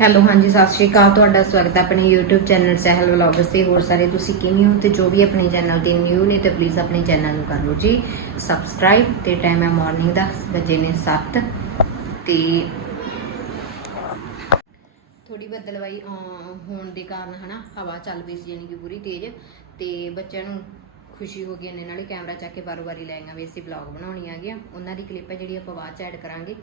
Hello, ਹਾਂਜੀ, ਸਤਿ ਸ਼੍ਰੀ ਅਕਾਲ। ਤੁਹਾਡਾ ਸਵਾਗਤ ਹੈ ਆਪਣੇ YouTube ਚੈਨਲ ਸਹਿਲ ਵਲੌਗਸ ਤੇ। ਹੋਰ ਸਾਰੇ ਤੁਸੀਂ ਕਿਵੇਂ ਹੋ? ਤੇ ਜੋ ਵੀ ਆਪਣੇ ਚੈਨਲ ਤੇ ਨਿਊ ਨੇ, ਤੇ ਪਲੀਜ਼ ਆਪਣੇ ਚੈਨਲ ਨੂੰ ਕਰ ਲਓ ਜੀ ਸਬਸਕ੍ਰਾਈਬ ਤੇ ਟਾਈਮ ਹੈ ਮਾਰਨਿੰਗ ਦਾ, ਵਜੇ ਨੇ 7 ਤੇ ਥੋੜੀ ਬਦਲਵਾਈ ਹੋਣ ਦੇ ਕਾਰਨ, ਹਨਾ, ਹਵਾ ਚੱਲ ਪਈ ਸੀ ਯਾਨੀ ਕਿ ਪੂਰੀ ਤੇਜ਼। ਤੇ ਬੱਚਿਆਂ ਨੂੰ ਖੁਸ਼ੀ ਹੋ ਗਈ, ਇਹਨਾਂ ਨੇ ਨਾਲੇ ਕੈਮਰਾ ਚੱਕ ਕੇ ਬਾਰੋ ਬਾਰੀ ਲੈ ਆਈਆਂ ਵੀ ਅਸੀਂ ਵਲੌਗ ਬਣਾਉਣੀ ਆ। ਗਿਆ ਉਹਨਾਂ ਦੀ ਕਲਿੱਪ ਹੈ ਜਿਹੜੀ ਆਪਾਂ ਬਾਅਦ ਚ ਐਡ ਕਰਾਂਗੇ।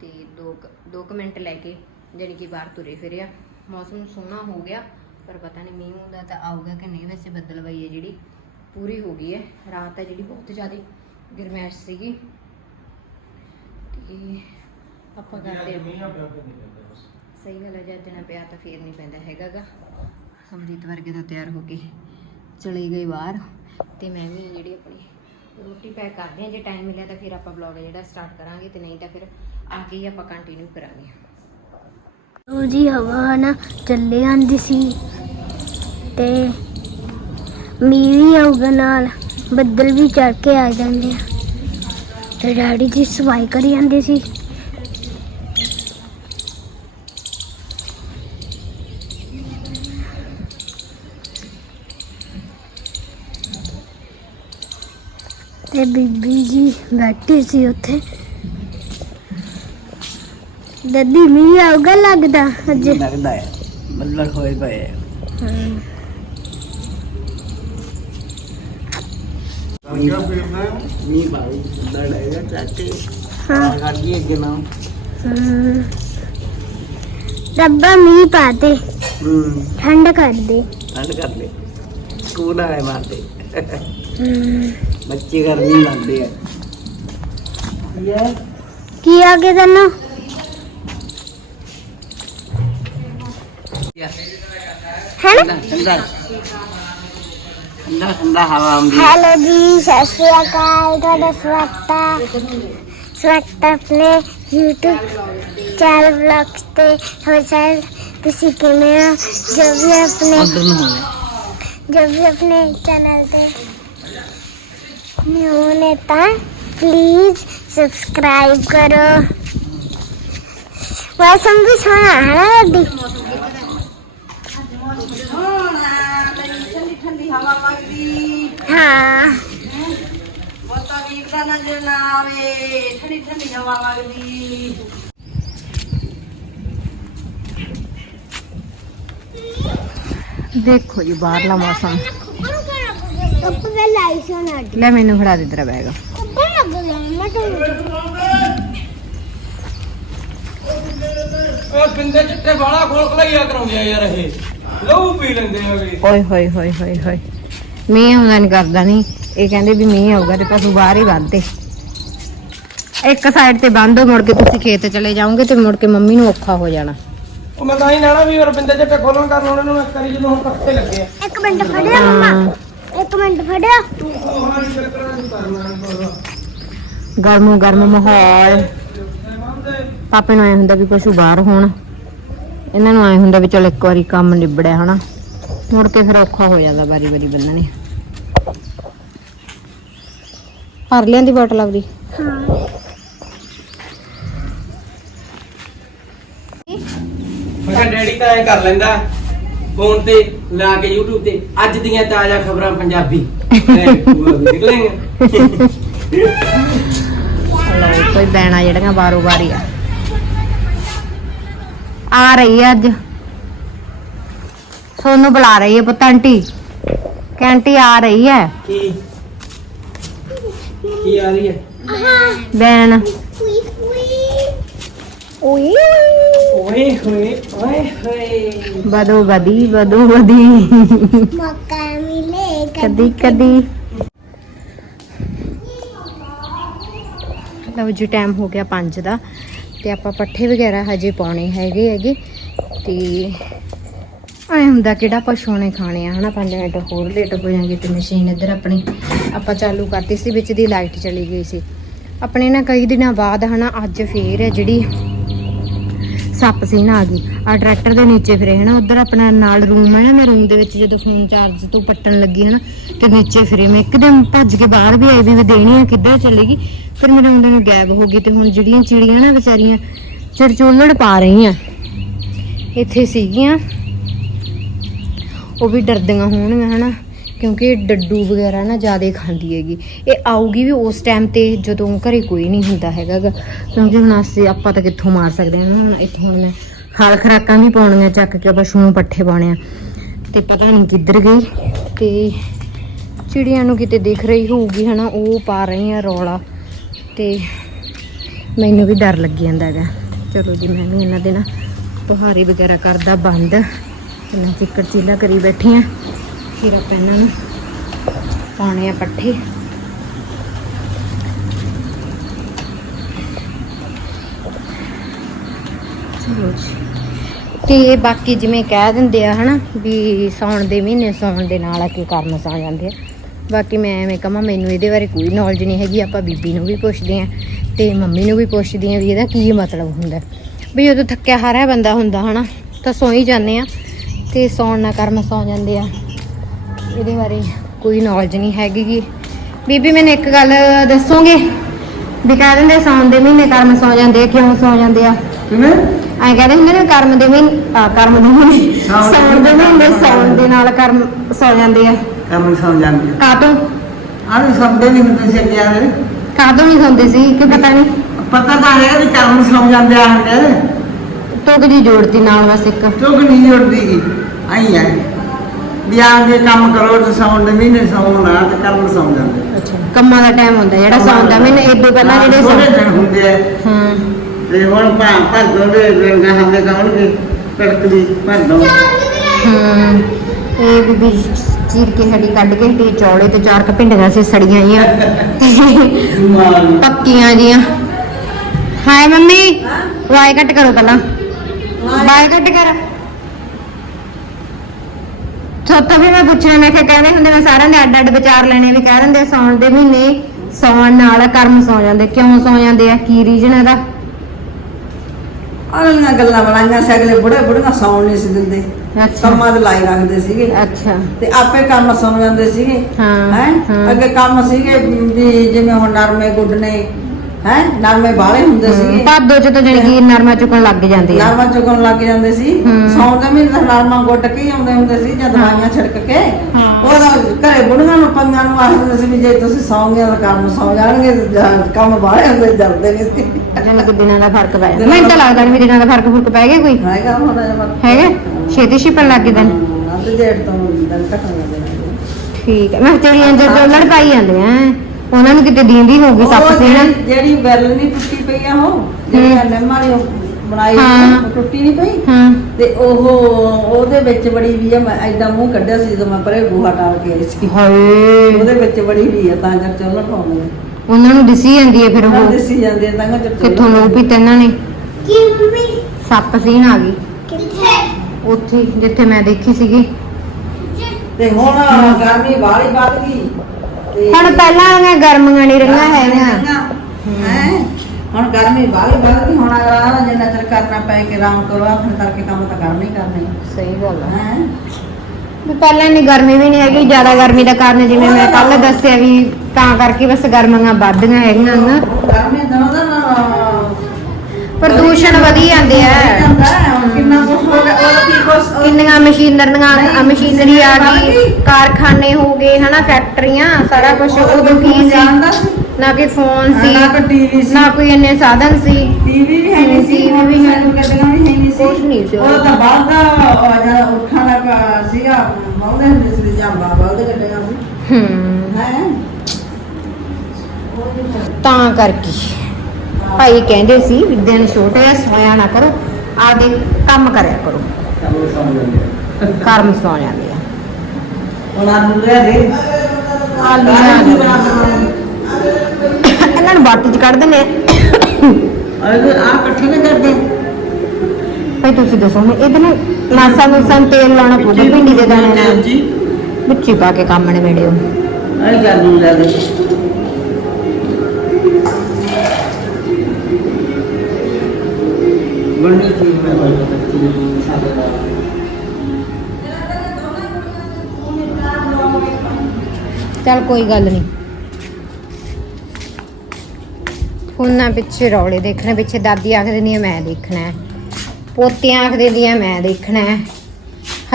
ਤੇ 2 2 ਮਿੰਟ ਲੈ ਕੇ ਜਾਣੀ ਕਿ ਬਾਹਰ ਤੁਰੇ ਫਿਰਿਆ ਮੌਸਮ ਸੋਹਣਾ ਹੋ ਗਿਆ ਪਰ ਪਤਾ ਨਹੀਂ ਮੀਂਹ ਹੁੰਦਾ ਤਾਂ ਆਊਗਾ ਕਿ ਨਹੀਂ ਵੈਸੇ ਬੱਦਲਵਾਈ ਹੈ ਜਿਹੜੀ ਪੂਰੀ ਹੋ ਗਈ ਹੈ। ਰਾਤ ਹੈ ਜਿਹੜੀ ਬਹੁਤ ਜ਼ਿਆਦਾ ਗਰਮੈਸ਼ ਸੀਗੀ। ਤੇ ਆਪਾਂ ਕਰਦੇ ਹਾਂ। ਸਹੀ ਗੱਲ ਹੈ ਜੇ ਅੱਜ ਨਾ ਪਿਆ ਤਾਂ ਫੇਰ ਨਹੀਂ ਪੈਂਦਾ ਹੈਗਾਗਾ। ਸਮਰੀਤ ਵਰਗੇ ਤਾਂ ਤਿਆਰ ਹੋ ਕੇ ਚਲੇ ਗਏ ਬਾਹਰ। ਤੇ ਮੈਂ ਵੀ ਜਿਹੜੀ ਆਪਣੀ ਰੋਟੀ ਪੈਕ ਕਰਦੇ ਹਾਂ ਜੇ ਟਾਈਮ ਮਿਲਿਆ ਤਾਂ ਫਿਰ ਆਪਾਂ ਵਲੌਗ ਜਿਹੜਾ ਸਟਾਰਟ ਕਰਾਂਗੇ ਤੇ ਨਹੀਂ ਤਾਂ ਫਿਰ ਆ ਕੇ ਹੀ ਆਪਾਂ ਕੰਟੀਨਿਊ ਕਰਾਂਗੇ। ਉਹ ਹਵਾ ਨਾ ਚੱਲੇ ਆਂਦੀ ਸੀ ਤੇ ਮੀਂਹ ਵੀ ਆਊਗਾ ਨਾਲ, ਬੱਦਲ ਵੀ ਚੜ ਕੇ ਆ ਜਾਂਦੇ ਆ। ਤੇ ਡੈਡੀ ਜੀ ਸਫ਼ਾਈ ਕਰੀ ਜਾਂਦੇ ਸੀ। ਤੇ ਬੀਬੀ ਜੀ ਬੈਠੀ ਸੀ ਉੱਥੇ। ਦੱਦੀ ਮੀਂਹ ਆਊਗਾ ਲੱਗਦਾ ਅੱਜ? ਲੱਗਦਾ ਹੈ ਬੱਦਲ ਹੋਏ ਪਏ ਹੈ। ਮੀਂਹ ਭਾਈ ਬੱਦਲ ਹੈਗਾ ਚਾਚੇ ਹਾਂ। ਗੱਡੀ ਅੱਗੇ ਨਾ ਹਮ। ਰੱਬਾ ਮੀਂਹ ਪਾ ਦੇ। ਹੂੰ। ਠੰਡ ਕਰ ਦੇ। ਠੰਡ ਕਰ ਲੈ ਸਕੂਲ ਆਏ ਮਾਰਦੇ। ਬੱਚੇ ਗਰਮੀ ਲੱਗਦੇ ਆ। ਕੀ ਆ ਗਿਆ ਤੈਨੂੰ? ਜੀ ਸਤਿ ਸ਼੍ਰੀ ਅਕਾਲ ਤੁਹਾਡਾ ਸਵਾਗਤ ਹੈ ਸਵਾਗਤ ਹੈ ਆਪਣੇ YouTube ਚੈਨਲ ਵਲੌਗਸ ਤੇ ਹੋ ਸਾਰੇ ਤੁਸੀਂ ਕਿਵੇਂ ਹੋ ਜੋ ਵੀ ਆਪਣੇ ਉਧਰ ਨੂੰ ਹੋਵੇ जब भी अपने चैनल पे न्यू होने ता प्लीज सब्सक्राइब करो मौसम भी सोना है ना ਦੇਖੋ ਜੀ ਬਾਹਰਲਾ ਮੌਸਮ। ਕੱਪੜੇ ਲਾਈ ਸੋਨਾ ਲੈ ਮੈਨੂੰ ਫੜਾ ਦੇ ਤੇਰਾ ਬੈਗ ਉਹ ਪਿੰਦੇ ਚਿੱਟੇ ਵਾਲਾ ਖੋਲ ਖਲਾਈਆ ਕਰਾਉਂਦੇ ਆ ਯਾਰ ਇਹ। ਲਹੂ ਪੀ ਲੈਂਦੇ ਅਗਲੇ ਓਏ ਹੋਏ ਹੋਏ ਹੋਏ ਹੋਏ ਮੀਂਹ ਆਉਂਦਾ ਨਹੀਂ ਕਰਦਾ ਨਹੀਂ ਇਹ ਕਹਿੰਦੇ ਵੀ ਮੀਂਹ ਆਊਗਾ ਤੇ ਪਸ਼ੂ ਬਾਹਰ ਹੀ ਵੱਧਦੇ। ਇੱਕ ਸਾਈਡ ਤੇ ਬੰਦ ਹੋ ਮੁੜ ਕੇ ਤੁਸੀਂ ਖੇਤ ਚਲੇ ਜਾਓਗੇ ਤੇ ਮੁੜ ਕੇ ਮੰਮੀ ਨੂੰ ਔਖਾ ਹੋ ਜਾਣਾ। ਉਹ ਮੈਂ ਤਾਂ ਹੀ ਲੈਣਾ ਵੀ ਰੁਪਿੰਦਰ ਜੱਟੇ ਖੋਲਣ ਕਰਨ ਉਹਨਾਂ ਨੂੰ ਇੱਕ ਜਦੋਂ ਹੁਣ ਕੱਟੇ ਲੱਗੇ ਆ। ਇੱਕ ਮਿੰਟ ਫੜਿਆ ਮੰਮਾ। ਇੱਕ ਮਿੰਟ ਫੜਿਆ। ਤੂੰ ਉਹਨਾਂ ਦੀ ਚੱਕਰਾਂ ਨਹੀਂ ਕਰਨਾ ਗਰਮੋ ਗਰਮ ਮਾਹੌਲ। ਪਾਪੇ ਨੂੰ ਇਹ ਹੁੰਦਾ ਵੀ ਪਸ਼ੂ ਬਾਹਰ ਹੋਣ। ਇਹਨਾਂ ਨੂੰ ਐ ਹੁੰਦਾ ਵੀ ਚਲ ਇੱਕ ਵਾਰੀ ਕੰਮ ਨਿਬੜਿਆ ਹਨਾ। ਮੁੜ ਕੇ ਫਿਰ ਔਖਾ ਹੋ ਜਾਂਦਾ ਵਾਰੀ ਵਾਰੀ ਬੰਨਣੇ ਭਰ ਲਿਆਂਦੀ ਬੋਟਲ ਆਪਦੀ? ਮੈਂ ਕਿਹਾ ਡੈਡੀ ਤਾਂ ਐ ਕਰ ਲੈਂਦਾ ਫੋਨ ਤੇ ਲਾ ਕੇ YouTube ਤੇ ਅੱਜ ਦੀਆਂ ਤਾਜ਼ਾ ਖਬਰਾਂ ਪੰਜਾਬੀ। ਨਿਕਲੇਂਗਾ। ਕੋਈ ਬੈਣਾ ਜਿਹੜੀਆਂ ਬਾਰੋ ਬਾਰੀ ਆ। ਆ ਰਹੀ ਅੱਜ। ਸੋਨੂੰ ਬੁਲਾ ਰਹੀ ਹੈ ਪੁੱਤ ਆਂਟੀ। ਕੈਂਟੀ ਆ ਰਹੀ ਹੈ। ਕੀ? ਕੀ ਆ ਰਹੀ ਹੈ? ਬੈਣ। ਓਏ। ਓਏ ਕਦੀ ਕਦੀ। ਲਓ ਜੀ ਟਾਈਮ ਹੋ ਗਿਆ 5 ਦਾ। ਤੇ ਆਪਾਂ ਪੱਠੇ ਵਗੈਰਾ ਹਜੇ ਪਾਉਣੇ ਹੈਗੇ ਹੈਗੇ। ਤੇ ਐ ਹੁੰਦਾ ਕਿਹੜਾ ਪਸ਼ੂ ਨੇ ਖਾਣੇ ਆ, ਹਨਾ? 5 ਮਿੰਟ ਹੋਰ ਲੇਟ ਹੋ ਜਾਣਗੇ ਤੇ ਮਸ਼ੀਨ ਇੱਧਰ ਆਪਣੀ ਆਪਾਂ ਚਾਲੂ ਕਰਤੀ ਸੀ, ਵਿੱਚ ਦੀ ਲਾਈਟ ਚਲੀ ਗਈ ਸੀ। ਆਪਣੇ ਨਾ ਕਈ ਦਿਨਾਂ ਬਾਅਦ, ਹਨਾ, ਅੱਜ ਫੇਰ ਹੈ ਜਿਹੜੀ ਸੱਪ ਸੀ ਨਾ ਆ ਗਈ ਆ ਟਰੈਕਟਰ ਦੇ ਨੀਚੇ ਫਿਰੇ ਹਨਾ। ਉਧਰ ਆਪਣਾ ਨਾਲ ਰੂਮ ਹੈ ਨਾ। ਮੈਂ ਰੂਮ ਦੇ ਵਿੱਚ ਜਦੋਂ ਫੋਨ ਚਾਰਜ ਤੋਂ ਪੱਟਣ ਲੱਗੀ ਹਨਾ, ਤੇ ਨੀਚੇ ਫਿਰੇ। ਮੈਂ ਇੱਕਦਮ ਭੱਜ ਕੇ ਬਾਹਰ ਵੀ ਆਈ ਵੀ ਮੈਂ ਦੇਣੀ ਆ, ਕਿੱਧਰ ਚਲੇਗੀ? ਫਿਰ ਮੇਰੇ ਆਉਂਦੇ ਨੂੰ ਗਾਇਬ ਹੋ ਗਈ ਤੇ ਹੁਣ ਜਿਹੜੀਆਂ ਚਿੜੀਆਂ ਨਾ ਵਿਚਾਰੀਆਂ ਚਿੜਚੋਲੜ ਪਾ ਰਹੀਆਂ। ਇੱਥੇ ਸੀਗੀਆਂ। ਉਹ ਵੀ ਡਰਦੀਆਂ ਹੋਣਗੀਆਂ ਹਨਾ। ਕਿਉਂਕਿ ਡੱਡੂ ਵਗੈਰਾ ਨਾ ਜ਼ਿਆਦਾ ਖਾਂਦੀ ਹੈਗੀ। ਇਹ ਆਊਗੀ ਵੀ ਉਸ ਟਾਈਮ ਤੇ ਜਦੋਂ ਘਰੇ ਕੋਈ ਨਹੀਂ ਹੁੰਦਾ ਹੈਗਾ ਗਾ। ਕਿਉਂਕਿ ਹੁਣ ਅਸੀਂ ਆਪਾਂ ਤਾਂ ਕਿੱਥੋਂ ਮਾਰ ਸਕਦੇ ਹਾਂ। ਨਾ ਹੁਣ ਇੱਥੋਂ ਹੁਣ ਮੈਂ ਖਾਲ ਖਰਾਕਾਂ ਵੀ ਪਾਉਣੀਆਂ ਚੱਕ ਕੇ ਪਸ਼ੂ ਨੂੰ ਪੱਠੇ ਪਾਉਣੇ ਆ। ਤੇ ਪਤਾ ਨਹੀਂ ਕਿੱਧਰ ਗਈ। ਤੇ ਚਿੜੀਆਂ ਨੂੰ ਕਿਤੇ ਦਿਖ ਰਹੀ ਹੋਊਗੀ ਹਨਾ, ਉਹ ਪਾ ਰਹੀ ਆ ਰੌਲਾ। ਤੇ ਮੈਨੂੰ ਵੀ ਡਰ ਲੱਗੀ ਜਾਂਦਾ ਹੈਗਾ। ਚਲੋ ਜੀ, ਮੈਂ ਵੀ ਇਹਨਾਂ ਦੇ ਨਾ ਪੁਹਾਰੀ ਵਗੈਰਾ ਕਰਦਾ ਬੰਦ। ਇਹਨਾਂ ਚਿੱਕੜ ਚੀਲਾ ਕਰੀ ਬੈਠੀ ਆ। ਫਿਰ ਆਪਾਂ ਇਹਨਾਂ ਨੂੰ ਪਾਉਣੇ ਆ ਪੱਠੇ। ਚਲੋ ਜੀ। ਤੇ ਬਾਕੀ ਜਿਵੇਂ ਕਹਿ ਦਿੰਦੇ ਆ ਹਨਾ ਵੀ ਸੌਣ ਦੇ ਮਹੀਨੇ ਸੌਣ ਦੇ ਨਾਲ ਆ ਕੇ ਕਰਨ ਸੌ ਜਾਂਦੇ ਆ। ਬਾਕੀ ਮੈਂ ਐਵੇਂ ਕਹਾਂ, ਮੈਨੂੰ ਇਹਦੇ ਬਾਰੇ ਕੋਈ ਨੌਲੇਜ ਨਹੀਂ ਹੈਗੀ, ਆਪਾਂ ਬੀਬੀ ਨੂੰ ਵੀ ਪੁੱਛਦੇ ਆ ਤੇ ਮੰਮੀ ਨੂੰ ਵੀ ਪੁੱਛਦੇ ਆ ਵੀ ਇਹਦਾ ਕੀ ਮਤਲਬ ਹੁੰਦਾ। ਵੀ ਉਦੋਂ ਥੱਕਿਆ ਹਾਰਿਆ ਬੰਦਾ ਹੁੰਦਾ ਹਨਾ, ਤਾਂ ਸੌਂ ਹੀ ਜਾਂਦੇ ਆ ਤੇ ਸੌਣ ਨਾਲ ਕਰਮ ਸੌ ਜਾਂਦੇ ਆ। ਇਹਦੇ ਬਾਰੇ ਕੋਈ ਨੌਲੇਜ ਨਹੀਂ ਹੈਗੀ ਬੀਬੀ ਮੈਨੂੰ ਇੱਕ ਗੱਲ ਦੱਸੋਗੇ? ਵੀ ਕਹਿ ਦਿੰਦੇ ਸੌਣ ਦੇ ਮਹੀਨੇ ਕਰਮ ਸੌ ਜਾਂਦੇ ਆ ਕਿਉਂ ਸੌ ਜਾਂਦੇ ਆ? ਕਿਵੇਂ? ਐਂ ਕਹਿੰਦੇ ਹੁੰਦੇ ਨੇ ਕਰਮ ਦੇ ਮਹੀਨੇ ਆ ਕਰਮ ਦੇ ਮਹੀਨੇ ਦੇ ਸੌਣ ਦੇ ਮਹੀਨੇ ਸੌਣ ਦੇ ਨਾਲ ਕਰਮ ਸੌ ਜਾਂਦੇ ਆ। ਕੰਮ ਸੌਂ ਜਾਂਦੀ ਕਾਤੋਂ ਆਹ ਸਭ ਦੇ ਨਹੀਂ ਹੁੰਦੇ ਸੀ ਅੱਗੇ ਆਲੇ ਕਾਤੋਂ ਨਹੀਂ ਸੌਂਦੇ ਸੀ? ਕਿ ਪਤਾ ਨਹੀਂ ਪਤਾ ਤਾਂ ਹੈ ਵੀ ਕੰਮ ਸੌਂ ਜਾਂਦੇ ਆ ਹੁੰਦੇ ਟੁੱਕ ਜੀ ਜੋੜਤੀ ਨਾਲ ਬਸ ਇੱਕ। ਚੁੱਕ ਨਹੀਂ ਜੁੜਦੀ ਗੀ। ਆਈ ਹੈ ਵੀ ਆਪਦੇ ਕੰਮ ਕਰੋ ਤੇ ਸੌਣ ਦੇ ਮਹੀਨੇ ਸੌਣਾ ਤੇ ਕਰਮ ਸੌਂ ਜਾਂਦੇ। ਅੱਛਾ। ਕੰਮਾਂ ਦਾ ਟਾਈਮ ਹੁੰਦਾ ਜਿਹੜਾ ਸੌਣ ਦਾ ਮਹੀਨੇ ਇਦੋਂ ਪਹਿਲਾਂ ਜਿਹੜੇ ਥੋੜੇ ਦਿਨ ਹੁੰਦੇ ਆ। ਹਾਂ। ਤੇ ਹੁਣ ਭਾ ਭੱਜੋ ਦੇ ਰੰਗਾ ਹਮੇ ਕਹਣਗੇ ਕੜਕਦੀ ਭੱਜੋ ਹਮ ਇਹ ਬੀਬੀ ਚੀਰ ਕੇ ਹੱਡੀ ਕੱਢ ਕੇ ਤੇ ਚੌੜੇ ਤੇ ਚਾਰ ਕ ਭਿੰਡੀਆਂ ਸੀ ਸੜੀਆਂ ਜੀਆਂ। ਪੱਕੀਆਂ ਜੀਆਂ। ਹਾਏ ਮੰਮੀ ਵਾਈ ਕੱਟ ਕਰੋ ਪਹਿਲਾਂ। ਵਾਈ ਕੱਟ ਕਰ। ਛੋਟਾ ਵੀ ਮੈਂ ਪੁੱਛਣਾ ਮੈਂ ਕਿਹਾ ਕਹਿੰਦੇ ਹੁੰਦੇ ਮੈਂ ਸਾਰਿਆਂ ਨੇ ਅੱਡ ਅੱਡ ਵਿਚਾਰ ਲੈਣੇ ਵੀ ਕਹਿ ਦਿੰਦੇ ਸੌਣ ਦੇ ਮਹੀਨੇ ਸੌਣ ਨਾਲ ਕਰਮ ਸੌ ਜਾਂਦੇ। ਕਿਉਂ ਸੌ ਜਾਂਦੇ ਆ? ਕੀ ਰੀਜਨ ਇਹਦਾ? ਅਗਲੀਆਂ ਗੱਲਾਂ ਬਣਾਈਆਂ ਸੀ ਅਗਲੇ ਬੁੜੇ ਬੁੜੀਆਂ ਸੌਣ ਨਹੀਂ ਸੀ ਦਿੰਦੇ। ਅੱਛਾ। ਕੰਮਾਂ ਦੇ ਲਾਈ ਰੱਖਦੇ ਸੀਗੇ। ਅੱਛਾ। ਤੇ ਆਪੇ ਕੰਮ ਸੌਂ ਜਾਂਦੇ ਸੀਗੇ। ਹਾਂ, ਹੈ? ਹਾਂ। ਅੱਗੇ ਕੰਮ ਸੀਗੇ ਵੀ ਜਿਵੇਂ ਹੁਣ ਨਰਮੇ ਗੁੱਡਨੇ ਹੈ? ਨਰਮੇ ਬਾਲੇ ਹੁੰਦੇ ਸੀਗੇ। ਭਾਦੋ ਚ ਤਾਂ ਜਾਣੀ ਕਿ ਨਰਮਾ ਚੁੱਕਣ ਲੱਗ ਜਾਂਦੇ ਆ। ਨਰਮਾ ਚੁਗਣ ਲੱਗ ਜਾਂਦੇ ਸੀ। ਹਮ। ਸੌਣ ਦੇ ਮਹੀਨੇ ਨਰਮਾ ਗੁੱਟ ਕੇ ਹੀ ਆਉਂਦੇ ਹੁੰਦੇ ਸੀ ਜਾਂ ਦਵਾਈਆਂ ਛਿੜਕ ਕੇ। ਹਾਂ। ਉਹਦਾ ਘਰੇ ਬੁੜੀਆਂ ਨੂੰ ਪੰਗਾਂ ਨੂੰ ਆਖਦੇ ਸੀ ਵੀ ਜੇ ਤੁਸੀਂ ਸੌਂਗੇ ਤਾਂ ਕੰਮ ਸੌ ਜਾਣਗੇ ਤੇ ਜਾਂ ਕੰਮ ਬਾਲੇ ਹੁੰਦੇ ਡਰਦੇ ਨਹੀਂ ਸੀ। ਜਾਣੀ ਕਿ ਦਿਨਾਂ ਦਾ ਫ਼ਰਕ ਪੈ ਜਾਂਦਾ। ਮੈਨੂੰ ਤਾਂ ਲੱਗਦਾ ਨਹੀਂ ਵੀ ਦਿਨਾਂ ਦਾ ਫ਼ਰਕ ਫੁਰਕ ਪੈ ਗਿਆ ਕੋਈ। ਹੈਗਾ ਹੁਣ ਜਮਾ। ਹੈਗਾ? ਛੇਤੀ ਛਿਪਣ ਲੱਗ ਗਏ ਦਿਨ। ਅੱਧ ਜੇੜ ਤੋਂ ਦਿਨ ਘਟਣ ਲੱਗ ਜਾਂਦੇ ਠੀਕ ਹੈ। ਮੈਂ ਚਿੜੀਆਂ ਜਦ ਜੋਲਣ ਪਾਈ ਜਾਂਦੇ ਆ। ਉਹਨਾਂ ਨੂੰ ਕਿਤੇ ਦੀਂਦੀ ਹੋਊਗੀ ਸੱਪ ਉਹ ਸੀ ਨਾ। ਜਿਹੜੀ- ਜਿਹੜੀ ਬੈਲ ਨਹੀਂ ਟੁੱਟੀ ਪਈ ਆ ਉਹ ਜਿਹੜੀ ਨਿੰਮ ਵਾਲੀ ਉਹ ਬਣਾਈ ਹਾਂ। ਉਹ ਟੁੱਟੀ ਨਹੀਂ ਪਈ? ਹਾਂ। ਤੇ ਉਹ ਉਹਦੇ ਵਿੱਚ ਬੜੀ ਵੀ ਆ ਮੈਂ ਐਦਾਂ ਮੂੰਹ ਕੱਢਿਆ ਸੀ ਜਦੋਂ ਮੈਂ ਪਰੇ ਗੋਹਾ ਟਾਲ ਕੇ ਆਈ ਸੀ। ਹਾਏ। ਉਹਦੇ ਵਿੱਚ ਬੜੀ ਵੀ ਆ ਤਾਂ ਜਦ ਚੱਲਣ ਪਾਉਂਦੇ ਨੇ। ਉਹਨਾਂ ਨੂੰ ਦਿਸੀ ਜਾਂਦੀ ਹੈ ਫਿਰ ਉਹ। ਉਹ ਦਿਸੀ ਜਾਂਦੇ ਆ ਤਾਂ ਕਿ ਚੱਲ ਕਿੱਥੋਂ ਲੋਕ ਪੀਤੇ ਇਹਨਾਂ ਨੇ? ਕੀ ਮੰਮੀ? ਸੱਪ ਸੀਣ ਆ ਗਈ। ਕਿੱਥੇ? ਉੱਥੇ ਜਿੱਥੇ ਮੈਂ ਦੇਖੀ ਸੀਗੀ। ਤੇ ਹੁਣ ਗਰਮੀ ਬਾਹਲੀ ਵੱਧ ਗਈ। ਹੁਣ ਪਹਿਲਾਂ ਵਾਲੀਆਂ ਗਰਮੀਆਂ ਨਹੀਂ ਰਹੀਆਂ ਹੈਗੀਆਂ। ਹੈ? ਹੁਣ ਗਰਮੀ ਬਾਹਲੀ ਗਈ ਹੁਣ ਅਗਲਾ ਜਿੰਨਾ ਚਿਰ ਕਰਨਾ ਪਏ ਕਿ ਆਰਾਮ ਕਰੋ ਆਪਣੇ ਕਰਕੇ ਕੰਮ ਤਾਂ ਕਰਨਾ ਹੀ ਕਰਨਾ ਸਹੀ ਗੱਲ ਹੈ? ਵੀ ਪਹਿਲਾਂ ਇੰਨੀ ਗਰਮੀ ਵੀ ਨਹੀਂ ਹੈਗੀ ਜ਼ਿਆਦਾ ਗਰਮੀ ਦਾ ਕਾਰਨ ਜਿਵੇਂ ਮੈਂ ਕੱਲ ਦੱਸਿਆ ਵੀ ਤਾਂ ਕਰਕੇ ਬਸ ਗਰਮੀਆਂ ਵੱਧਦੀਆਂ ਹੈਗੀਆਂ ਨਾ। ਗਰਮੀ ਦਿਨੋਂ ਦਿਨ ਪ੍ਰਦੂਸ਼ਣ ਵਧੀ ਜਾਂਦੇ ਆ। ਕਿੰਨਾ ਕੁਛ ਹੋ ਗਿਆ ਉਹ ਕੀ ਕੁਛ ਉਹ- ਕਿੰਨੀਆਂ ਮਸ਼ੀਨਰੀਆਂ ਮਸ਼ੀਨਰੀ ਆ ਮਸ਼ੀਨਰੀ ਗਈ ਆ ਗਈ। ਕਾਰਖਾਨੇ ਹੋ ਗਏ ਹਨਾ ਫੈਕਟਰੀਆਂ ਸਾਰਾ ਕੁਝ ਉਦੋਂ ਕੀ ਸੀ? ਨਾ ਕਿ ਫੋਨ ਸੀ ਨਾ ਕੋਈ ਟੀਵੀ ਸੀ। ਨਾ ਕੋਈ ਇੰਨੇ ਸਾਧਨ ਸੀ। ਟੀਵੀ ਵੀ ਹੈ ਨਹੀਂ ਸੀ ਹੁਣ ਵੀ ਹੈ ਨਹੀਂ ਸੀ। ਕੁਛ ਨਹੀਂ ਸੀ। ਉਹ ਤਾਂ ਬਾਅਦ ਦਾ ਜਿਹੜਾ ਉੱਠਣ ਲੱਗਾ ਸੀਗਾ ਮੌਲੇ ਹੁੰਦੇ ਸੀ ਜਾਂ ਬਾਬਾ ਉਹਦੇ ਗੱਡੀਆਂ ਸੀ। ਹੂੰ। ਹੈ? ਤਾਂ ਕਰਕੇ। ਭਾਈ ਕਹਿੰਦੇ ਸੀ ਵੀ ਦਿਨ ਛੋਟੇ ਆ ਸੋਇਆ ਨਾ ਕਰੋ ਆਦੇ ਕੰਮ ਕਰਿਆ ਕਰੋ। ਆ। ਕਰਮ ਸੌ ਜਾਂਦੇ ਆ। ਹੁਣ ਆਲੂ ਲਿਆ ਦੇ। ਆਲੂ ਲਿਆ ਦੇ। ਇਹਨਾਂ ਨੂੰ ਬਾਟੀ ਚ ਕੱਢ ਦਿੰਦੇ ਆ। ਆ ਇਕੱਠੇ ਨਾ ਕਰਦੇ। ਭਾਈ ਤੁਸੀਂ ਦੱਸੋ ਮੈਂ ਇਹਦੇ ਨਾਲ ਮਾਸਾ ਮੁਸਾ ਨੂੰ ਤੇਲ ਲਾਉਣਾ ਪਊਗਾ ਭਿੰਡੀ ਦੇ ਦਾਣੇ ਨਾਲ। ਜੀ। ਮਿੱਚੀ ਪਾ ਕੇ ਕੰਮ ਨੇ ਮੇੜਿਓ ਅਰੇ ਜਾਦੂ ਲੈ ਦੇ ਬਣਨੀ ਚੀਜ਼ ਮੈਂ ਚੱਲ ਕੋਈ ਗੱਲ ਨਹੀਂ। ਫੋਨਾਂ ਪਿੱਛੇ ਰੌਲੇ ਦੇਖਣੇ, ਪਿੱਛੇ ਦਾਦੀ ਆਖ ਦਿੰਦੀ ਹੈ ਮੈਂ ਦੇਖਣਾ ਹੈ। ਆਖ ਦਿੰਦੀ ਦੀਆਂ ਮੈਂ ਦੇਖਣਾ ਹੈ।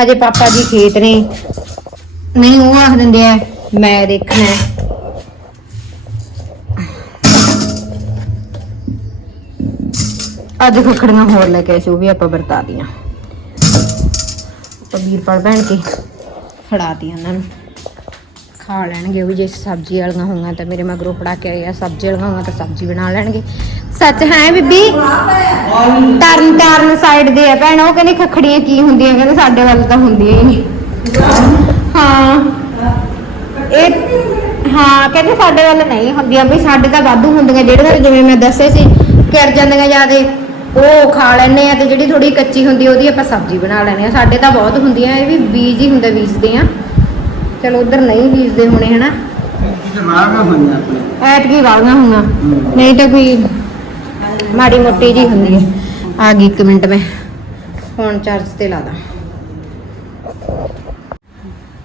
ਹਜੇ ਪਾਪਾ ਜੀ ਖੇਤ ਨੇ। ਨਹੀਂ, ਉਹ ਆਖ ਦਿੰਦੇ ਆ, ਮੈਂ ਦੇਖਣਾ ਹੈ। ਅੱਜ ਖਖੜੀਆਂ ਹੋਰ ਲੈ ਕੇ ਆਏ ਸੀ, ਉਹ ਵੀ ਆਪਾਂ ਵਰਤਾ ਦੀਆਂ। ਆਪਾਂ ਵੀਰਪਾਲ ਭੈਣ ਕੇ ਫੜਾਤੀਆਂ ਉਹਨਾਂ ਨੂੰ। ਖਾ ਲੈਣਗੇ ਉਹ ਵੀ, ਜੇ ਸਬਜ਼ੀ ਵਾਲੀਆਂ ਹੋਣਗੀਆਂ ਤਾਂ ਮੇਰੇ ਮਗਰੋਂ ਫੜਾ ਕੇ ਆਏ ਸਬਜ਼ੀ ਵਾਲੀਆਂ ਹੋਣਗੀਆਂ ਤਾਂ ਸਬਜ਼ੀ ਬਣਾ ਲੈਣਗੇ। ਸੱਚ ਹੈ ਬੀਬੀ? ਤਰਨ ਤਾਰਨ ਸਾਈਡ ਦੇ ਆ ਭੈਣ, ਉਹ ਕਹਿੰਦੇ ਖਖੜੀਆਂ ਕੀ ਹੁੰਦੀਆਂ, ਕਹਿੰਦੇ ਸਾਡੇ ਵੱਲ ਤਾਂ ਹੁੰਦੀਆਂ ਹੀ ਨਹੀਂ। ਹਾਂ। ਇਹ, ਹਾਂ, ਕਹਿੰਦੇ ਸਾਡੇ ਵੱਲ ਨਹੀਂ ਹੁੰਦੀਆਂ। ਵੀ ਸਾਡੇ ਤਾਂ ਵਾਧੂ ਹੁੰਦੀਆਂ, ਜਿਹੜੀਆਂ ਜਿਵੇਂ ਮੈਂ ਦੱਸੇ ਸੀ ਕਿਰ ਜਾਂਦੀਆਂ ਜਿਆਦੇ ਉਹ ਖਾ ਲੈਣੇ ਆ ਤੇ ਜਿਹੜੀ ਥੋੜੀ ਕੱਚੀ ਹੁੰਦੀ ਉਹਦੀ ਆਪਾਂ ਸਬਜ਼ੀ ਬਣਾ ਲੈਣੇ ਆ ਸਾਡੇ ਤਾਂ ਬਹੁਤ ਹੁੰਦੀਆਂ ਇਹ ਵੀ ਬੀਜ ਹੀ ਹੁੰਦਾ ਬੀਜਦੇ ਆ। ਚਲੋ ਉਧਰ ਨਹੀਂ ਬੀਜਦੇ ਹੋਣੇ ਹਨਾ? ਐਤਕੀ ਵਾਲੀਆਂ ਹੋਈਆਂ ਨਹੀਂ ਤਾਂ ਕੋਈ ਮਾੜੀ ਮੋਟੀ ਜੀ ਹੁੰਦੀ ਹੈ ਆ ਗਈ ਇੱਕ ਮਿੰਟ ਮੈਂ। ਫੋਨ ਚਾਰਜ ਤੇ ਲਾ ਦਾਂ।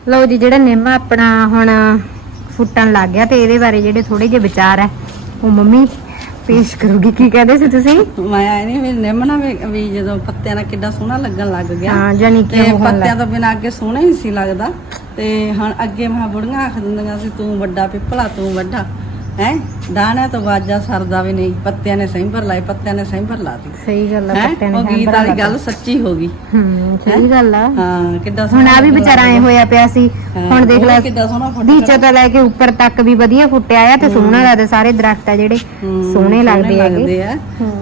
ਲਓ ਜੀ ਜਿਹੜਾ ਨਿੰਮ ਆਪਣਾ ਹੁਣ ਫੁੱਟਣ ਲੱਗ ਗਿਆ ਤੇ ਇਹਦੇ ਬਾਰੇ ਜਿਹੜੇ ਥੋੜੇ ਜਿਹੇ ਵਿਚਾਰ ਹੈ ਉਹ ਮੰਮੀ ਪੇਸ਼ ਕਰੂਗੀ ਕੀ ਕਹਿੰਦੇ ਸੀ ਤੁਸੀਂ? ਮੈਂ ਆਈ ਨਹੀਂ ਵੀ ਨਿੰਮ ਨਾ ਵੀ ਵੀ ਜਦੋਂ ਪੱਤਿਆਂ ਨਾਲ ਕਿੱਡਾ ਸੋਹਣਾ ਲੱਗਣ ਲੱਗ ਗਿਆ। ਹਾਂ ਜਾਨੀ ਕਿ ਤੇ ਉਹ ਪੱਤਿਆਂ ਤੋਂ ਬਿਨਾਂ ਅੱਗੇ ਸੋਹਣਾ ਹੀ ਸੀ ਲੱਗਦਾ। ਤੇ ਹੁਣ ਅੱਗੇ ਮੈਂ ਬੁੜੀਆਂ ਆਖ ਦਿੰਦੀਆਂ ਸੀ ਤੂੰ ਵੱਡਾ ਪਿੱਪਲਾ ਤੂੰ ਵੱਡਾ। ਹੈ? ਦਾਣਾ ਤੋਂ ਵਾਜਾ ਸਰਦਾ ਵੀ ਨਹੀਂ ਪੱਤਿਆਂ ਨੇ ਸਹੀ ਭਰ ਲਾਏ ਪੱਤਿਆਂ ਨੇ ਸਹੀ ਭਰ ਲਾਤੀ। ਸਹੀ ਗੱਲ ਆ ਹੈ? ਪੱਤਿਆਂ ਨੇ ਉਹ ਗੀਤ ਵਾਲੀ ਗੱਲ ਸੱਚੀ ਹੋ ਗਈ। ਹੂੰ ਸਹੀ ਗੱਲ ਆ। ਹਾਂ ਕਿੱਡਾ ਹੁਣ ਆ ਵੀ ਵਿਚਾਰਾ ਐ ਹੋਇਆ ਪਿਆ ਸੀ। ਹਾਂ, ਹੁਣ ਦੇਖ ਉਹ ਲੈ ਕਿੱਡਾ ਸੋਹਣਾ ਫੁੱਟ ਨੀਚੇ ਤੋਂ ਲੈ ਕੇ ਉੱਪਰ ਤੱਕ ਵੀ ਵਧੀਆ ਫੁੱਟਿਆ ਆ ਤੇ ਸੋਹਣਾ ਲੱਗਦਾ ਸਾਰੇ ਦਰਖਤ ਆ ਜਿਹੜੇ ਸੋਹਣੇ ਲੱਗਦੇ ਹੈਗੇ। ਆ।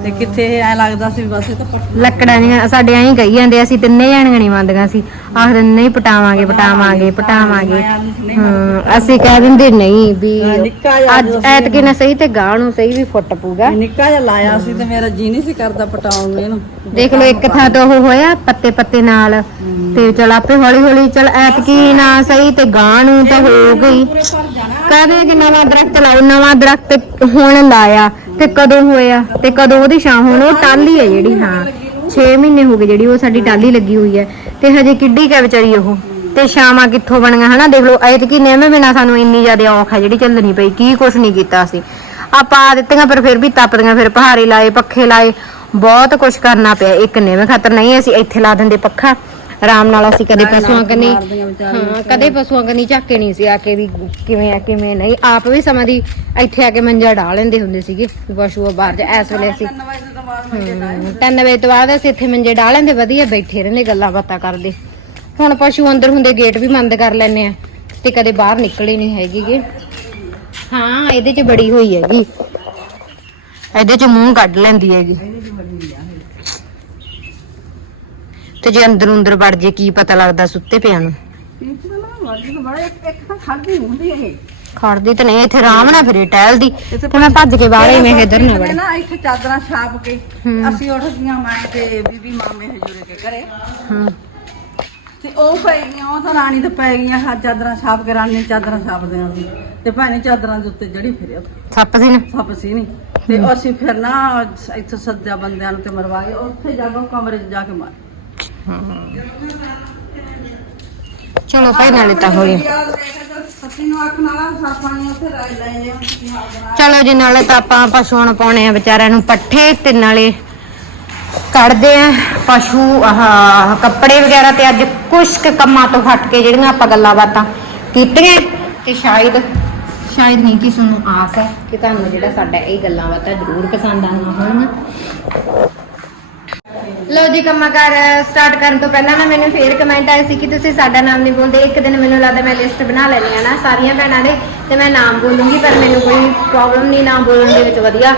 ਤੇ ਕਿੱਥੇ ਐ ਲੱਗਦਾ ਸੀ ਬਸ ਇਹ ਤਾਂ ਪੱਟ ਲੱਕੜਾਂ ਦੀਆਂ ਸਾਡੇ ਐਂ ਕਹੀ ਜਾਂਦੇ ਅਸੀਂ ਤਿੰਨੇ ਜਾਣੀਆਂ ਨਹੀਂ ਮੰਨਦੀਆਂ ਸੀ। ਆਖਦੇ ਨਹੀਂ ਪਟਾਵਾਂਗੇ ਪਟਾਵਾਂਗੇ ਪਟਾਵਾਂਗੇ ਹਾਂ ਅਸੀਂ ਕਹਿ ਦਿੰਦੇ ਨਹੀਂ ਵੀ ਹਾਂ, ਨਿੱਕਾ ਜਿਹਾ ਅੱਜ ਜਦੋਂ ਐਤਕੀ ਨਾ ਸਹੀ ਤੇ ਗਾਂ ਨੂੰ ਸਹੀ ਵੀ ਫੁੱਟ ਪੂਗਾ ਨਿੱਕਾ ਜਿਹਾ ਲਾਇਆ ਸੀ ਤੇ ਮੇਰਾ ਜੀ ਨਹੀਂ ਸੀ ਕਰਦਾ ਪਟਾਉਣ ਨੂੰ ਇਹਨੂੰ। ਦੇਖ ਲਓ ਇੱਕ ਥਾਂ ਤੋਂ ਉਹ ਹੋਇਆ ਪੱਤੇ ਪੱਤੇ ਨਾਲ। ਤੇ ਚਲ ਆਪੇ ਹੌਲੀ ਹੌਲੀ ਚਲ ਐਤਕੀ ਨਾ ਸਹੀ ਤੇ ਗਾਂ ਨੂੰ ਤਾਂ ਹੋ ਗਈ। ਕਹਦੇ ਕਿ ਨਵਾਂ ਦਰਖਤ ਲਾਓ ਨਵਾਂ ਦਰਖਤ ਹੁਣ ਲਾਇਆ ਤੇ ਕਦੋਂ ਹੋਇਆ? ਤੇ ਕਦੋਂ ਉਹਦੀ ਛਾਂ? ਹੁਣ ਉਹ ਟਾਲੀ ਹੈ ਜਿਹੜੀ ਹਾਂ। 6 ਮਹੀਨੇ ਹੋ ਗਏ ਜਿਹੜੀ ਉਹ ਸਾਡੀ ਟਾਲੀ ਲੱਗੀ ਹੋਈ ਹੈ। ਤੇ ਹਜੇ ਕਿੱਡੀ ਕਾ ਵਿਚਾਰੀ ਉਹ? ਤੇ ਛਾਵਾਂ ਕਿੱਥੋਂ ਬਣੀਆਂ ਹਨਾ? ਦੇਖ ਲਓ ਐਤਕੀ ਨਿੰਮ ਬਿਨਾ ਸਾਨੂੰ ਇੰਨੀ ਜ਼ਿਆਦਾ ਔਖ ਹੈ ਜਿਹੜੀ ਚੱਲਣੀ ਪਈ ਕੀ ਕੁਛ ਨਹੀਂ ਕੀਤਾ ਸੀ ਆਪਾਂ ਆ ਦਿੱਤੀਆਂ ਪਰ ਫਿਰ ਵੀ ਤਪਦੀਆਂ ਫਿਰ ਪਹਾੜੇ ਲਾਏ ਪੱਖੇ ਲਾਏ ਬਹੁਤ ਕੁਛ ਕਰਨਾ ਪਿਆ। ਇੱਕ ਨਿੰਮ ਖਾਤਰ ਨਹੀਂ ਅਸੀਂ ਇੱਥੇ ਲਾ ਦਿੰਦੇ ਪੱਖਾ। ਆਰਾਮ ਨਾਲ ਅਸੀਂ ਕਦੇ ਪਸ਼ੂਆਂ ਕਨੀ ਹਾਂ ਕਦੇ ਪਸ਼ੂਆਂ ਕਨੀ ਝਾਕੇ ਨਹੀਂ ਸੀ ਆ ਕੇ ਵੀ ਕਿਵੇਂ ਆ ਕਿਵੇਂ ਨਹੀਂ। ਆਪ ਵੀ ਸਮਾਂ ਦੀ ਇੱਥੇ ਆ ਕੇ ਮੰਜਾ ਢਾ ਲੈਂਦੇ ਹੁੰਦੇ ਸੀਗੇ ਪਸ਼ੂ ਬਾਹਰ ਜਾ ਇਸ ਵੇਲੇ ਅਸੀਂ ਹਮ, ਤਿੰਨ ਵਜੇ ਤੋਂ ਬਾਅਦ ਅਸੀਂ ਇੱਥੇ ਮੰਜੇ ਢਾ ਲੈਂਦੇ ਵਧੀਆ ਬੈਠੇ ਰਹਿੰਦੇ ਗੱਲਾਂ ਬਾਤਾਂ ਕਰਦੇ। ਹੁਣ ਪਸ਼ੂ ਅੰਦਰ ਹੁੰਦੇ ਗੇਟ ਵੀ ਬੰਦ ਕਰ ਲੈਨੇ ਆ ਤੇ ਕਦੇ ਬਾਹਰ ਨਿਕਲੇ ਨਹੀਂ ਹੈਗੀਗੇ ਹਾਂ ਇਹਦੇ 'ਚ ਬੜੀ ਹੋਈ ਹੈਗੀ। ਇਹਦੇ 'ਚ ਮੂੰਹ ਕੱਢ ਲੈਂਦੀ ਹੈਗੀ। ਤੇ ਜੇ ਅੰਦਰ ਅੰਦਰ ਵੜ ਜੇ ਕੀ ਪਤਾ ਲੱਗਦਾ ਸੁੱਤੇ ਪਿਆ ਨੂੰ। ਖੜਦੀ ਤੇ ਨਹੀਂ ਇੱਥੇ ਆਰਾਮ ਨਾਲ ਫਿਰੇ ਟਹਿਲਦੀ। ਤੇ ਮੈਂ ਭੱਜ ਕੇ ਬਾਹਰ ਹੀ ਮੈਂ ਇਧਰ ਨਾ ਵੜ। ਨਾ ਇੱਥੇ ਚਾਦਰਾਂ ਛਾਪ ਕੇ ਅਸੀਂ ਉੱਠਦੀਆਂ ਮੈਂ ਤੇ ਬੀਬੀ ਮਾਮੇ ਹਜੂਰੇ ਕੇ ਘਰੇ। ਹਾਂ। ਤੇ ਉਹ ਪੈ ਗਈਆਂ ਉਹ ਤਾਂ ਰਾਣੀ ਤੇ ਪੈ ਗਈਆਂ ਹਾਂ ਚਾਦਰਾਂ ਛਾਪ ਕੇ ਰਾਣੀ ਨੇ ਚਾਦਰਾਂ ਛਾਪਦੀਆਂ ਸੀ ਤੇ ਭੈਣੇ ਚਾਦਰਾਂ ਦੇ ਉੱਤੇ ਜੜੀ ਫਿਰਿਆ ਸੱਪ ਸੀ ਨਾ? ਸੱਪ ਸੀ ਨਹੀਂ ਤੇ ਅਸੀਂ ਫਿਰ ਨਾ ਇੱਥੇ ਸੱਦਿਆ ਬੰਦਿਆਂ ਨੂੰ ਤੇ ਮਰਵਾ ਉੱਥੇ ਜਾ ਕੇ ਉਹ ਕਮਰੇ 'ਚ ਜਾ ਕੇ ਮਾਰ। ਚਲੋ ਭਾਈ ਨਾਲੇ ਤਾਂ ਹੋਏ ਸੱਤੀ ਨੂੰ ਅੱਖ ਨਾਲ ਸਾਪਾਂ ਨੇ ਉੱਥੇ ਲੈ ਲੈ ਲਿਆ ਚਲੋ ਜੀ ਨਾਲੇ ਤਾਂ ਆਪਾਂ ਪਸ਼ੂਆਂ ਨੂੰ ਪਾਉਣੇ ਆ ਵਿਚਾਰਿਆਂ ਨੂੰ ਪੱਠੇ ਤੇ ਨਾਲੇ ਕੱਢਦੇ ਆ, ਪਸ਼ੂ, ਆਹ, ਕੱਪੜੇ ਵਗੈਰਾ ਤੇ ਅੱਜ ਕੁਛ ਕੰਮਾਂ ਤੋਂ ਹਟ ਕੇ ਜਿਹੜੀਆਂ ਆਪਾਂ ਗੱਲਾਂ ਬਾਤਾਂ ਕੀਤੀਆਂ। ਤੇ ਸ਼ਾਇਦ ਸ਼ਾਇਦ ਨਹੀਂ ਕਿ ਤੁਹਾਨੂੰ ਆਸ ਹੈ ਕਿ ਤੁਹਾਨੂੰ ਜਿਹੜਾ ਸਾਡਾ ਇਹ ਗੱਲਾਂ ਬਾਤਾਂ ਜ਼ਰੂਰ ਪਸੰਦ ਆਉਣੀਆਂ ਹੋਣਗੀਆਂ। ਲਓ ਜੀ, ਕੰਮਾਂ ਕਰ ਸਟਾਰਟ ਕਰਨ ਤੋਂ ਪਹਿਲਾਂ ਨਾ ਮੈਨੂੰ ਫੇਰ ਕਮੈਂਟ ਆਏ ਸੀ ਕਿ ਤੁਸੀਂ ਸਾਡਾ ਨਾਮ ਨਹੀਂ ਬੋਲਦੇ। ਇੱਕ ਦਿਨ ਮੈਨੂੰ ਲੱਗਦਾ ਮੈਂ ਲਿਸਟ ਬਣਾ ਲੈਣੀ ਆ ਨਾ, ਸਾਰੀਆਂ ਭੈਣਾਂ ਦੇ, ਤੇ ਮੈਂ ਨਾਮ ਬੋਲੂੰਗੀ, ਪਰ ਮੈਨੂੰ ਕੋਈ ਪ੍ਰੋਬਲਮ ਨਹੀਂ ਨਾਮ ਬੋਲਣ ਦੇ ਵਿੱਚ ਵਧੀਆ।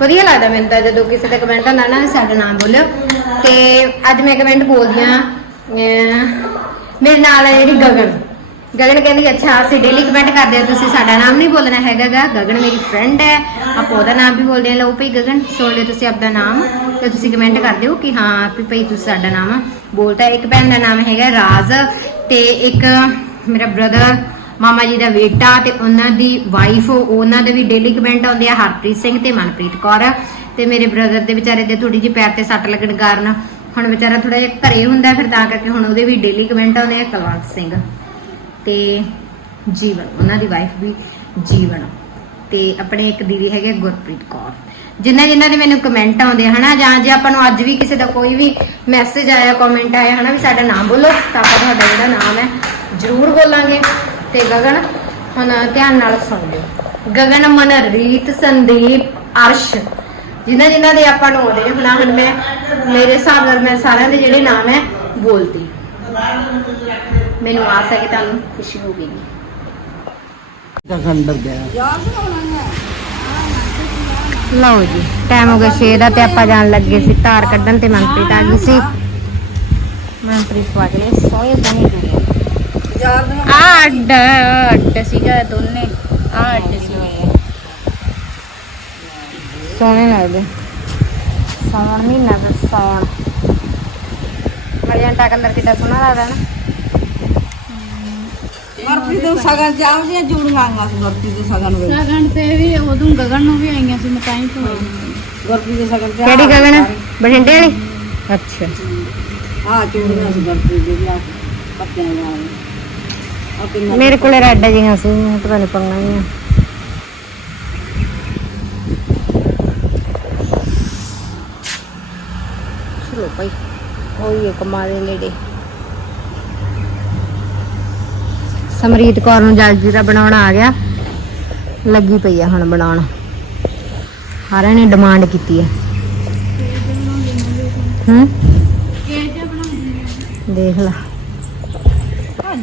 ਵਧੀਆ ਲੱਗਦਾ ਮੈਨੂੰ ਤਾਂ ਜਦੋਂ ਕਿਸੇ ਦਾ ਕਮੈਂਟ ਆਉਂਦਾ ਨਾ, ਸਾਡਾ ਨਾਮ ਬੋਲਿਓ ਤੇ ਅੱਜ ਮੈਂ ਕਮੈਂਟ ਬੋਲਦੀ ਆ ਮੇਰੇ ਨਾਲ ਹੈ ਜਿਹੜੀ ਗਗਨ। ਗਗਨ ਕਹਿੰਦੀ, ਅੱਛਾ, ਅਸੀਂ ਡੇਲੀ ਕਮੈਂਟ ਕਰਦੇ ਆ ਤੁਸੀਂ ਸਾਡਾ ਨਾਮ ਨਹੀਂ ਬੋਲਣਾ ਹੈਗਾ ਗਾ ਗਗਨ ਮੇਰੀ ਫਰੈਂਡ ਹੈ, ਆਪਾਂ ਉਹਦਾ ਨਾਮ ਵੀ ਬੋਲਦੇ ਆ ਲਓ ਭਈ ਗਗਨ, ਸੁਣ ਲਿਓ ਤੁਸੀਂ ਆਪਦਾ ਨਾਮ ਤੇ ਤੁਸੀਂ ਕਮੈਂਟ ਕਰ ਦਿਓ ਕਿ ਹਾਂ, ਵੀ ਭਈ ਤੁਸੀਂ ਸਾਡਾ ਨਾਮ ਬੋਲਤਾ। ਇੱਕ ਭੈਣ ਦਾ ਨਾਮ ਹੈਗਾ ਰਾਜ ਤੇ ਇੱਕ ਮੇਰਾ ਬ੍ਰਦਰ ਮਾਮਾ ਜੀ ਦਾ ਬੇਟਾ ਤੇ ਉਹਨਾਂ ਦੀ ਵਾਈਫ ਉਹਨਾਂ ਦੇ ਵੀ ਡੇਲੀ ਕਮੈਂਟ ਆਉਂਦੇ ਆ, ਹਰਪ੍ਰੀਤ ਸਿੰਘ ਤੇ ਮਨਪ੍ਰੀਤ ਕੌਰ। ਤੇ ਮੇਰੇ ਬ੍ਰਦਰ ਦੇ ਵਿਚਾਰੇ ਦੇ ਥੋੜੀ ਜਿਹੀ ਪੈਰ ਤੇ ਸੱਟ ਲੱਗਣ ਕਾਰਨ ਹੁਣ ਵਿਚਾਰਾ ਥੋੜਾ ਜਿਹਾ ਘਰੇ ਹੁੰਦਾ, ਫਿਰ ਤਾਂ ਕਰਕੇ ਹੁਣ ਉਹਦੇ ਵੀ ਡੇਲੀ ਕਮੈਂਟ ਆਉਂਦੇ ਆ ਕਲਵੰਤ ਸਿੰਘ ਤੇ ਜੀਵਨ, ਉਹਨਾਂ ਦੀ ਵਾਈਫ ਵੀ ਜੀਵਨ ਤੇ ਆਪਣੇ ਇੱਕ ਦੀਦੀ ਹੈਗੇ ਗੁਰਪ੍ਰੀਤ ਕੌਰ। ਜਿਨ੍ਹਾਂ ਜਿਨ੍ਹਾਂ ਦੇ ਮੈਨੂੰ ਕਮੈਂਟ ਆਉਂਦੇ ਹਨਾ, ਜਾਂ ਜੇ ਆਪਾਂ ਨੂੰ ਅੱਜ ਵੀ ਕਿਸੇ ਦਾ ਕੋਈ ਵੀ ਮੈਸੇਜ ਆਇਆ ਕਮੈਂਟ ਆਇਆ, ਹਨਾ, ਵੀ ਸਾਡਾ ਨਾਮ ਬੋਲੋ, ਤਾਂ ਆਪਾਂ ਤੁਹਾਡਾ ਜਿਹੜਾ ਨਾਮ ਹੈ ਜ਼ਰੂਰ ਬੋਲਾਂਗੇ। ਤੇ ਗਗਨ ਹੁਣ ਧਿਆਨ ਨਾਲ ਸੁਣ ਲਿਓ। ਗਗਨ ਮਨਰੀਤ ਸੰਦੀਪ ਅਰਸ਼ ਜਿਨ੍ਹਾਂ ਜਿਨ੍ਹਾਂ ਦੇ ਆਪਾਂ ਨੂੰ ਆਉਂਦੇ ਨੇ ਹੁਣ ਹੁਣ ਮੈਂ ਮੇਰੇ ਹਿਸਾਬ ਨਾਲ ਮੈਂ ਸਾਰਿਆਂ ਦੇ ਜਿਹੜੇ ਨਾਮ ਹੈ ਬੋਲਦੀ। ਮੈਨੂੰ ਆਸ ਹੈ ਕਿ ਤੁਹਾਨੂੰ ਖੁਸ਼ੀ ਹੋਵੇਗੀ। ਗਿਆ। ਲਓ ਜੀ ਟਾਈਮ ਹੋ ਗਿਆ 6 ਦਾ ਤੇ ਆਪਾਂ ਜਾਣ ਲੱਗੇ ਸੀ ਧਾਰ ਕੱਢਣ ਤੇ ਮਨਪ੍ਰੀਤ ਆ ਗਈ ਸੀ। ਮਨਪ੍ਰੀਤ ਗਏ ਦੂਰ ਯਾਰ ਦੀਆਂ ਆ ਅੱਡ ਅੱਡ ਸੀਗਾ ਦੋਨੇ। ਆ ਅੱਡ ਸੀ ਸੋਹਣੇ ਲੱਗਦੇ। ਸੌਣ ਮਹੀਨਾ ਦਾ ਸੌਣ ਮਰਿਆਂਟਾ ਕਲਰ ਕਿੱਡਾ ਸੋਹਣਾ ਲੱਗਦਾ ਨਾ। ਵਰਤੀ ਦੇ ਸਗਨ ਜਾਉ ਦੀਆਂ ਜੂੜੀਆਂ ਆਈਆਂ ਸੀ ਵਰਤੀ ਦੇ ਸਗਨ ਵੇਲੇ ਗਗਨ ਤੇ ਵੀ ਉਦੋਂ ਗਗਨ ਨੂੰ ਵੀ ਆਈਆਂ ਸੀ ਮੈਂ ਤਾਂ ਹੀ ਤੋਂ ਵਰਤੀ ਦੇ ਸਗਨ ਤੇ ਕਿਹੜੀ ਗਗਨ? ਬਠਿੰਡੇ ਵਾਲੀ? ਅੱਛਾ। ਹਾਂ ਚੂੜੀਆਂ ਸੀ ਵਰਤੀ ਦੇ ਵੀ ਆ ਪੱਤਿਆਂ ਨਾਲ ਮੇਰੇ ਕੋਲੇ ਰੈੱਡ ਜਿਹੀਆਂ ਸੀ ਮੈਂ ਪਤਾ ਨਹੀਂ ਪਾਉਣਾ ਹੀ ਚਲੋ ਭਾਈ ਹੋਈ ਕਮਾ ਦੇ ਨੇੜੇ। ਸਮਰੀਤ ਕੌਰ ਨੂੰ ਜਲਜੀਰਾ ਬਣਾਉਣਾ ਆ ਗਿਆ। ਲੱਗੀ ਪਈ ਆ ਹੁਣ ਬਣਾਉਣ। ਸਾਰਿਆਂ ਨੇ ਡਿਮਾਂਡ ਕੀਤੀ ਹੈ? ਹੂੰ ਦੇਖ ਲਾ।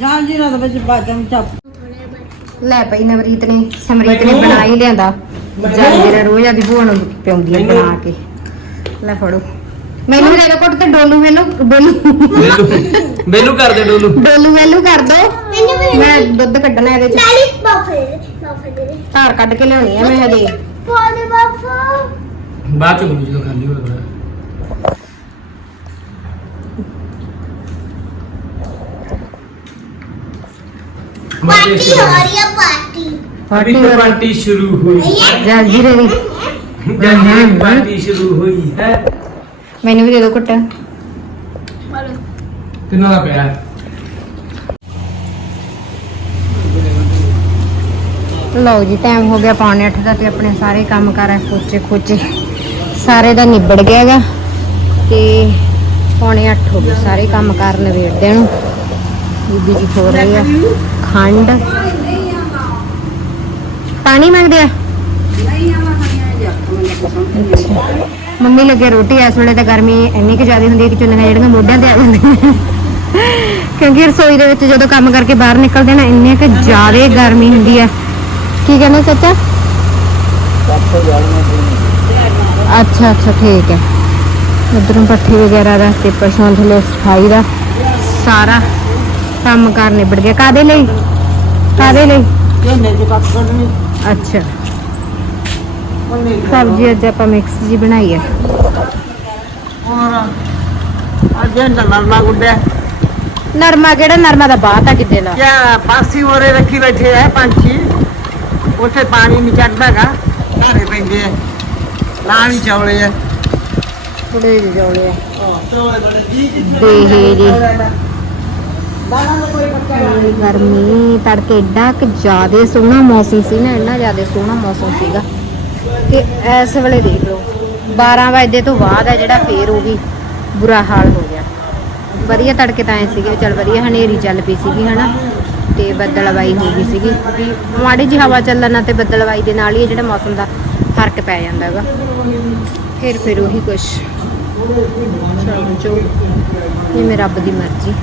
ਜਾਂ ਜੀ ਨਾਲ ਵਿੱਚ ਬਾਜਮ ਚੱਪ। ਲੈ ਪਈ ਨਵਰੀਤ ਨੇ ਸਮਰੀਤ ਨੇ ਬਣਾ ਹੀ ਲਿਆਂਦਾ। ਜਲਜੀਰਾ ਰੋਜ਼ ਆਦੀ ਭੂਆ ਨੂੰ ਪਿਉਂਦੀ ਆ ਬਣਾ ਕੇ। ਲੈ ਫੜੋ। ਮੈਨੂੰ ਦੇ ਦੋ ਘੁੱਟ ਤੇ ਡੋਲੂ ਮੈਨੂੰ ਡੋਲੂ। ਬੇਲੂ ਬੇਲੂ ਕਰ ਦੇ ਡੋਲੂ। ਡੋਲੂ ਵੈਲੂ ਕਰ ਦੋ। ਮੈਂ ਦੁੱਧ ਕੱਢਣਾ ਇਹਦੇ ਚ। ਨਾਲੀ ਬਾਫੇ ਬਾਫੇ ਦੇ। ਧਾਰ ਕੱਢ ਕੇ ਲਿਆਉਣੀ ਆ ਮੈਂ ਹਜੇ। ਪਾਣੀ ਬਾਫਾ। ਬਾਅਦ ਚ ਗੁਰੂ ਜਦੋਂ ਖਾਲੀ ਹੋਵੇ ਬੜਾ ਪਾਰਟੀ ਹੋ ਰਹੀ ਹੈ ਪਾਰਟੀ। ਪਾਰਟੀ ਪਾਰਟੀ ਸ਼ੁਰੂ ਹੋਈ ਜਲਜੀਰੇ ਦੀ ਜਲਦੀ ਪਾਰਟੀ ਸ਼ੁਰੂ ਹੋਈ ਹੈ। ਮੈਨੂੰ ਵੀ ਦੇ ਦੋ ਘੁੱਟ। ਕਿੰਨਾ ਦਾ ਪਿਆ? ਲਓ ਜੀ ਟਾਈਮ ਹੋ ਗਿਆ ਪੌਣੇ 8 ਦਾ ਤੇ ਆਪਣੇ ਸਾਰੇ ਕੰਮ ਕਰ ਖੋਚੇ ਖੋਚੇ। ਸਾਰੇ ਦਾ ਨਿਬੜ ਗਿਆ ਹੈਗਾ ਤੇ ਪੌਣੇ 8 ਹੋ ਗਏ ਸਾਰੇ ਕੰਮ ਕਾਰ ਨਵੇੜਦੇ ਨੂੰ ਬੀਬੀ ਜੀ ਹੋ ਰਹੀ ਆ। ਖੰਡ। ਪਾਣੀ ਮੰਗਦੇ ਆ? ਮੰਮੀ ਲੱਗੇ ਰੋਟੀ, ਇਸ ਵੇਲੇ ਤਾਂ ਗਰਮੀ ਇੰਨੀ ਕਿ ਜ਼ਿਆਦਾ ਹੁੰਦੀ ਹੈ ਕਿ ਚੁੰਨੀਆਂ ਜਿਹੜੀਆਂ ਮੋਢਿਆਂ ਤੇ ਆ ਜਾਂਦੀਆਂ ਕਿਉਂਕਿ ਰਸੋਈ ਦੇ ਵਿੱਚ ਜਦੋਂ ਕੰਮ ਕਰਕੇ ਬਾਹਰ ਨਿਕਲਦੇ ਨਾ, ਇੰਨੀ ਕਿ ਜ਼ਿਆਦਾ ਗਰਮੀ ਹੁੰਦੀ ਹੈ। ਕੀ ਕਹਿੰਦੇ ਸੱਚਾ ਅੱਛਾ ਅੱਛਾ, ਠੀਕ ਹੈ। ਉਧਰੋਂ ਪੱਠੇ ਵਗੈਰਾ ਦਾ ਤੇ ਪਸ਼ੂਆਂ ਥੱਲੇ ਸਫ਼ਾਈ ਦਾ ਸਾਰਾ ਕੰਮ ਕਾਰ ਨਿਬੜ ਗਿਆ। ਕਾਦੇ ਲਈ? ਕਾਦੇ ਲਈ? ਝੋਨੇ ਚ ਕੱਟ ਕੱਢਣੀ। ਅੱਛਾ। ਸਬਜ਼ੀ ਅੱਜ ਆਪਾਂ ਮਿਕਸ ਜੀ ਬਣਾਈ ਹੈ ਹੋਰ? ਅੱਜ ਇਹ ਨਰਮਾ ਗੁੱਡਿਆ। ਨਰਮਾ ਕਿਹੜਾ? ਨਰਮਾ ਦਾ ਬਾਤ ਆ ਕਿੱਦੇ ਦਾ। ਕਿਆ ਪਾਸੀ ਹੋਰੇ ਰੱਖੀ ਬੈਠੇ ਹੈ ਪੰਛੀ। ਉੱਥੇ ਪਾਣੀ ਨਹੀਂ ਚੜਦਾਗਾ ਘਾਰੇ ਪੈਂਦੇ ਆ। ਹੀ ਚੌਲੇ ਆ। ਥੋੜੇ ਜਿਹੇ ਜੋੜੇ ਆ। ਚੌਲੇ ਬੜੇ ਜੀ ਜੀ। ਗਰਮੀ ਤੜਕੇ ਏਡਾ ਕਿ ਜ਼ਿਆਦਾ ਸੋਹਣਾ ਮੌਸਮ ਸੀ ਨਾ ਇੰਨਾ ਜ਼ਿਆਦਾ ਸੋਹਣਾ ਮੌਸਮ ਸੀਗਾ ਕਿ ਇਸ ਵੇਲੇ ਦੇਖ ਲਓ 12 ਵਜੇ ਤੋਂ ਬਾਅਦ ਹੈ ਜਿਹੜਾ ਫੇਰ ਉਹ ਵੀ ਬੁਰਾ ਹਾਲ ਹੋ ਗਿਆ। ਵਧੀਆ ਤੜਕੇ ਤਾਂ ਐ ਸੀਗੇ ਚੱਲ ਵਧੀਆ ਹਨੇਰੀ ਚੱਲ ਪਈ ਸੀਗੀ ਹਨਾ ਤੇ ਬੱਦਲਵਾਈ ਹੋ ਗਈ ਸੀਗੀ। ਮਾੜੀ ਜੀ ਹਵਾ ਚੱਲਣ ਨਾਲ ਤੇ ਬੱਦਲਵਾਈ ਦੇ ਨਾਲ ਹੀ ਜਿਹੜਾ ਮੌਸਮ ਦਾ ਫ਼ਰਕ ਪੈ ਜਾਂਦਾ ਹੈਗਾ। ਫਿਰ ਫਿਰ ਉਹੀ ਕੁਛ। ਚਲੋ ਜੋ ਇਹ ਮੇਰੀ ਰੱਬ ਦੀ ਮਰਜ਼ੀ।